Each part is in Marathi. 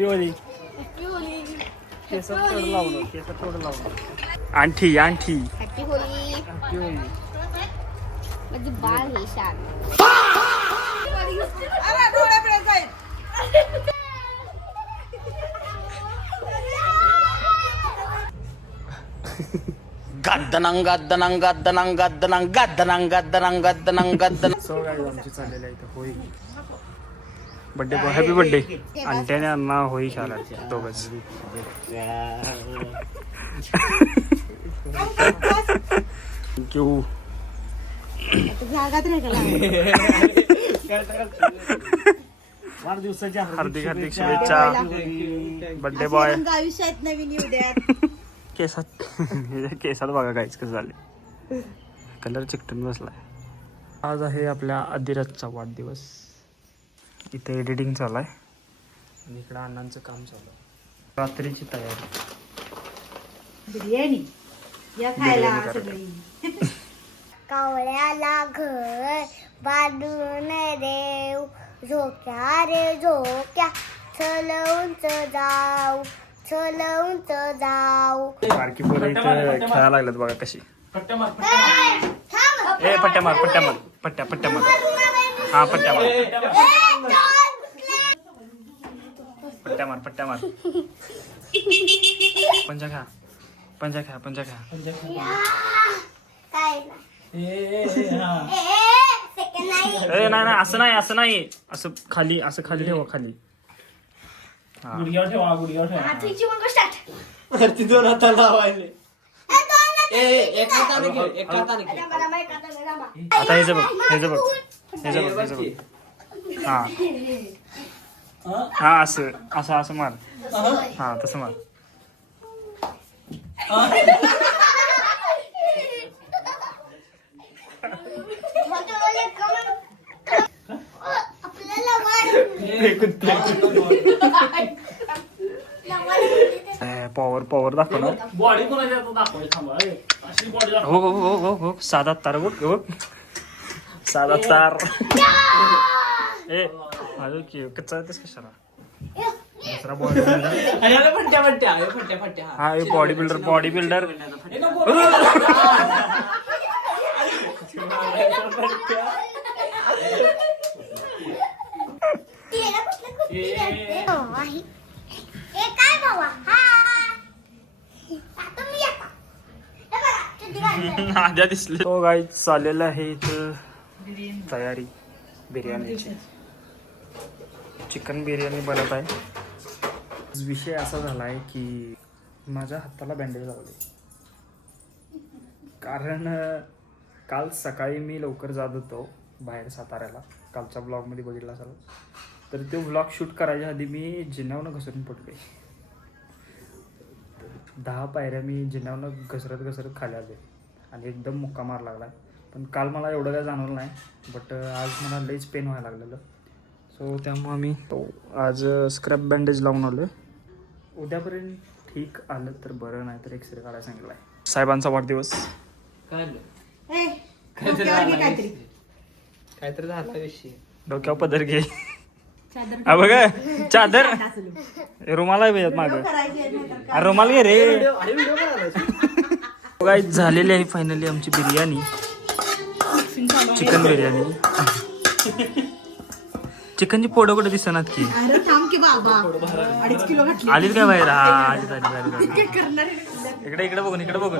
Happy Holy. केस थोडं लावलं, केस थोडं लावलं. आणखी आणखी हॅपी होली. Happy Holy. म्हणजे बाळ हे शान. गद्दनांग गद्दनांग गद्दनांग गद्दनांग गद्दनांग गद्दनांग गद्दनांग गद्दनांग. सो गाईज आमची चाललेली आहे इथं Holi. Birthday boy happy birthday. आणि त्याने अण्णा होळी खेळायला दोघंच. थँक्यू. वाढदिवसाच्या हार्दिक हार्दिक शुभेच्छा. Birthday boy. आयुष्यात नवीन येऊ द्या. केसात केसात बघा काहीच कसं झाले. कलर चिकटून बसलाय. आज आहे आपल्या अधिराजचा वाढदिवस. इथे एडिटिंग चालू आहे आणि इकडं अण्णांचं काम चालू आहे. रात्रीची तयारी. बिर्याणी या खायला सगळी. कावळ्याला घर बांधून देव, झोक्या रे झोक्या चल उंच जाऊ, चल उंच जाऊ. बारकी पोरं इथे खेळायला लागल्यात बघा कशी. ए पट्ट्या मार पट्ट्या मार पट्ट्या पट्ट्या मार. हा पट्ट्या मार पट्ट्या मार पट्ट्या मार. पंजा खा पंजा खा पंजा खा. काय ए नाही नाही असं नाही असं नाही. असं खाली असं खाली ठेवा खाली. हा गुडघ्यावर ठेवा गुडघ्यावर ठेवा. हातीची मग स्टार्ट. वरती दोन हाताला लावायले. एक हाताने घे एक हाताने घे. आता हे बघ हे बघ हे बघ हे बघ. हा हा असं असं असं मार. हा तसं मार. पॉवर पॉवर दाखव ना. बॉडी कोणाची आता दाखवायची थांबा. अशी बॉडी दाखव. हो हो हो हो साधा तार बघ बघ साधा तार. ए अजून की कच्चा तेच कशाला. दुसरा बॉडी बिल्डर. अरे अरे फट्ट्या फट्ट्या अरे फट्ट्या फट्ट्या. हा हे बॉडी बिल्डर बॉडी बिल्डर. हे नको. काय बाबा आद्या दिसले. हो गाईज चाललेलं आहे इथं तयारी बिर्याणीची. चिकन बिर्याणी बनत आहे. विषय असा झाला आहे की माझ्या हाताला बँडेज लावले. कारण काल सकाळी मी लवकर जात होतो बाहेर साताऱ्याला. कालच्या ब्लॉगमध्ये बघितला असाल. तर तो ब्लॉग शूट करायच्या आधी मी जिन्यावनं घसरून पडले. 10 पायऱ्या मी जिन्यावनं घसरत घसरत खाली आले आणि एकदम मुक्का मार लागला. पण काल मला एवढं काय जाणवलं नाही. बट आज मला लईच पेन व्हायला लागलेलं. सो त्यामुळं मी आज स्क्रॅप बँडेज लावून आलो आहे. उद्यापर्यंत ठीक आलं तर बरं, नाही तर एक्सरे काढायला सांगितलं आहे. साहेबांचा वाढदिवस. काय काहीतरी झाला विषय. डोक्यावर पदर घे. हा बघा चादर रुमाल आहे माग. रुमाल घे रे. काय झालेली आहे फायनली आमची बिर्याणी. चिकन बिर्याणी. चिकनची पोडं कुठे दिसणार की. आलीत काय बाहेर. हा आलीत आलीत इकडे इकडे बघून इकडे बघून.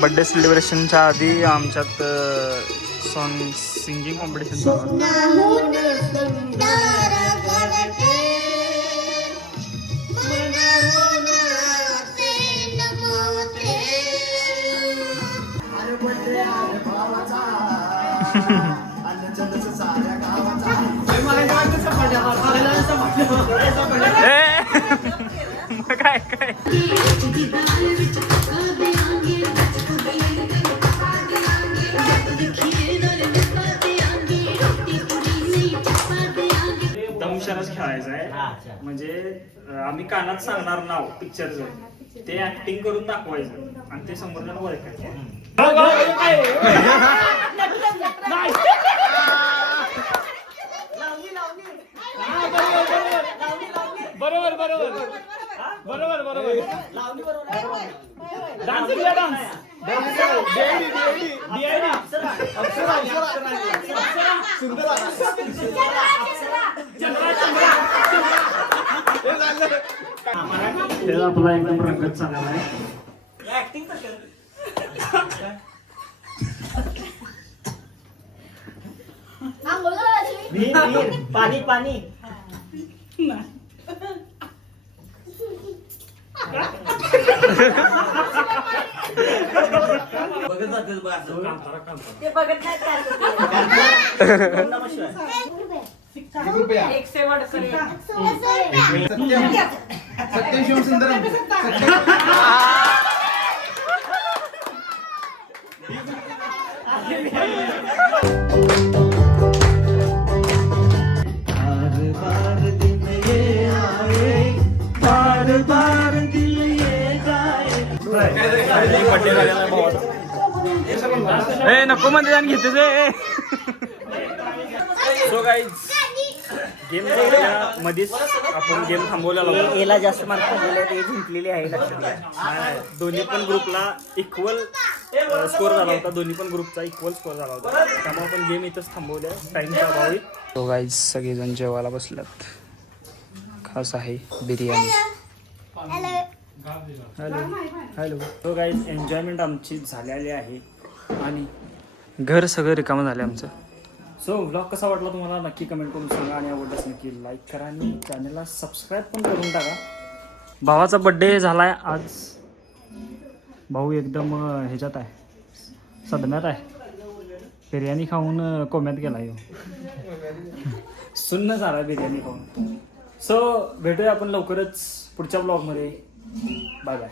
बर्थडे सेलिब्रेशनच्या आधी आमच्यात सिंगिंग कॉम्पिटिशन चालू. काय काय दमशनच खेळायचं आहे. म्हणजे आम्ही कानात सांगणार नाव पिक्चरचं, ते ऍक्टिंग करून दाखवायचं आणि ते समोर जण ओळखायचं. त्याला आपला एकदम रंगत चालला आहे. पाणी पाणी ते बघत नाही काय एकशे वड सत्यम शिव सुंदरम ए नको मध्ये जाऊन घेते ते. सो गाईज गेम मध्येच आपण गेम थांबवलेला होता. याला जास्त मार्क पडलेले ते जिंकलेले आहे लक्षात घ्या. नाही, दोन्ही पण ग्रुपला इक्वल स्कोर झाला होता. दोन्ही पण ग्रुपचा इक्वल स्कोर झाला होता. त्यामुळे आपण गेम इथंच थांबवल्या टाइमच्या अभावी. तो गाईज सगळेजण जेवायला बसल्यात. खास आहे बिर्याणी. Hello hello. तो गाईज एन्जॉयमेंट आमची झालेली आहे आणि घर सगळं रिकामं झालं आमचं. सो व्लॉग कसा वाटला तुम्हाला नक्की कमेंट करून सांगा आणि आवडल्यास नक्की लाईक करा आणि चॅनलला सबस्क्राईब पण करून टाका. भावाचा बड्डे झाला आहे आज. भाऊ एकदम ह्याच्यात आहे, सदम्यात आहे. बिर्याणी खाऊन कोम्यात गेला येऊ. सुन्न झाला बिर्याणी खाऊन. सो भेटूया आपण लवकरच पुढच्या ब्लॉगमध्ये. Bye bye.